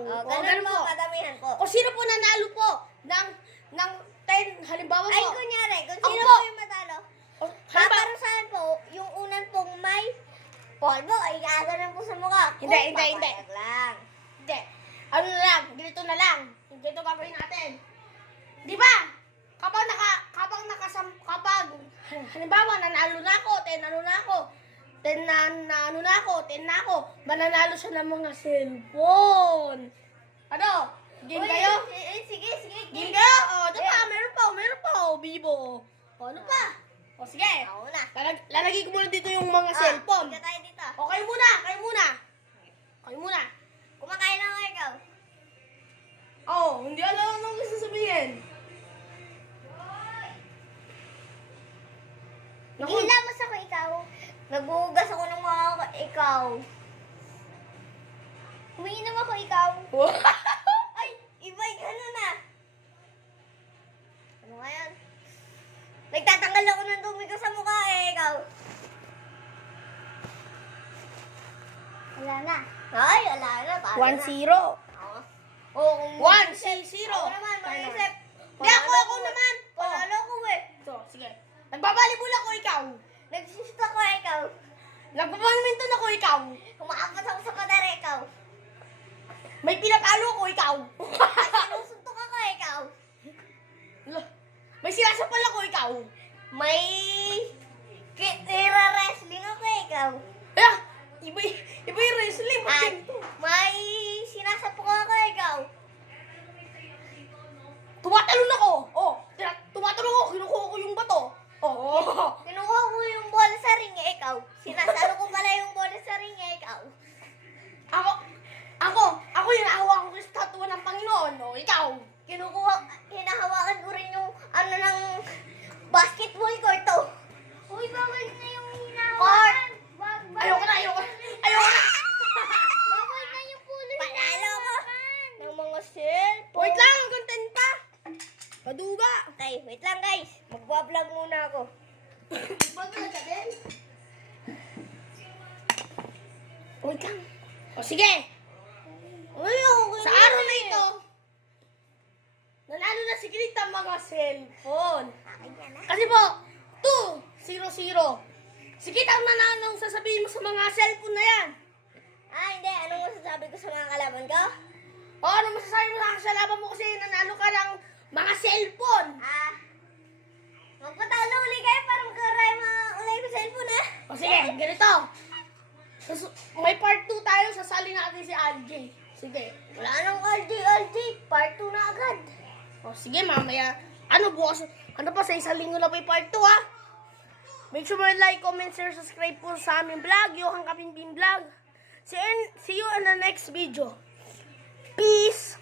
ikaw. Oh, O, ganun po, kadamihan po. O sino po nanalo po ng 10, halimbawa po. Ay, kunyari, kung Ako sino po. po yung matalo, O, halimbawa, paparusahan po, yung unan pong may polvo, ay gaganon po sa mukha. Hindi, Kung hindi, hindi. papayag lang. hindi. Ano na lang, ganito na lang. Ganito gagawin natin. Di ba? Kapag halimbawa, nanalo na ako, 10 ano na ako, 10 na ano na ako, 10 na ako, mananalo siya ng mga cellphone. Ano? Game Uy, kayo? Sige, sige. Game kayo? O, ito pa, meron pa, Bibo. O, ano pa? O, sige. Ako na. Lalagay ko muna dito yung mga cellphone. Sige tayo dito. O, kayo muna. Kumakain lang ako ikaw. Oh, hindi alam anong gusto sabihin. Naku, Hilamos ako ikaw. Nagbuhugas ako ng mga ikaw. Umiinom ako ikaw. Ay, iba gano'n na. Ano nga yan? Nagtatanggal ako ng dumi ko sa mukha ikaw. Wala na. Ay, wala na. 1-0. Oo, kung 1-0. Ako naman, mag-isip. Hindi, ako naman. Panalo ko eh. So, sige. Nagbabalibol ako, ikaw. Nagsisita ko ikaw. Nagbabalminton ako, ikaw. Kumakapas ako sa pader ikaw. May pinatalo ako, ikaw. Sinusuntok ako ikaw. May sinasapal ako, ikaw. May nira-wrestling ako ikaw. Iba yung wrestling. At Ganito. may sinasapok ako ikaw. Tumatalon ako. Oh, tumatalon ako. Kinukuha ko yung bato. Oh. Kinuha ko yung bola sa ring ikaw. Sinasalo ko pala yung bola sa ring ikaw. Ako yung nahawak ko yung statue ng Panginoon. Oh, ikaw. Hinahawakan ko rin yung ano ng basketball court to. Uy, bawal na yung hinahawakan. Ayoko na. Bawal na yung pulo. Panalo ko. Ng mga cellphone. Wait lang, content pa. Paduga. Okay, wait lang guys. Magbablog muna ako. Bagal ka din. Wait lang. O sige. Uy, okay. Sa araw na ito, nanalo na si Grit ang mga cellphone. Akin yan ah. Kasi po, 2-0-0. Si Grit ang nanalo, sasabihin mo sa mga cellphone na yan. Hindi. Anong masasabi ko sa mga kalaban ko? O ano masasabi mo sa laban mo kasi nanalo ka ng mga cellphone. Magpatalo ulit kayo para magkaroon mga ulay ko cellphone ah. O sige, ganito. May part 2 tayo, sasali natin si RJ. Sige. Wala nang LG. Part 2 na agad. O sige, mamaya. Bukas? Ano pa, sa isang linggo na po yung part 2 ha? Make sure mo like, comment, share, subscribe po sa aming vlog, Yohang Kapinpin Vlog. See you in the next video. Peace!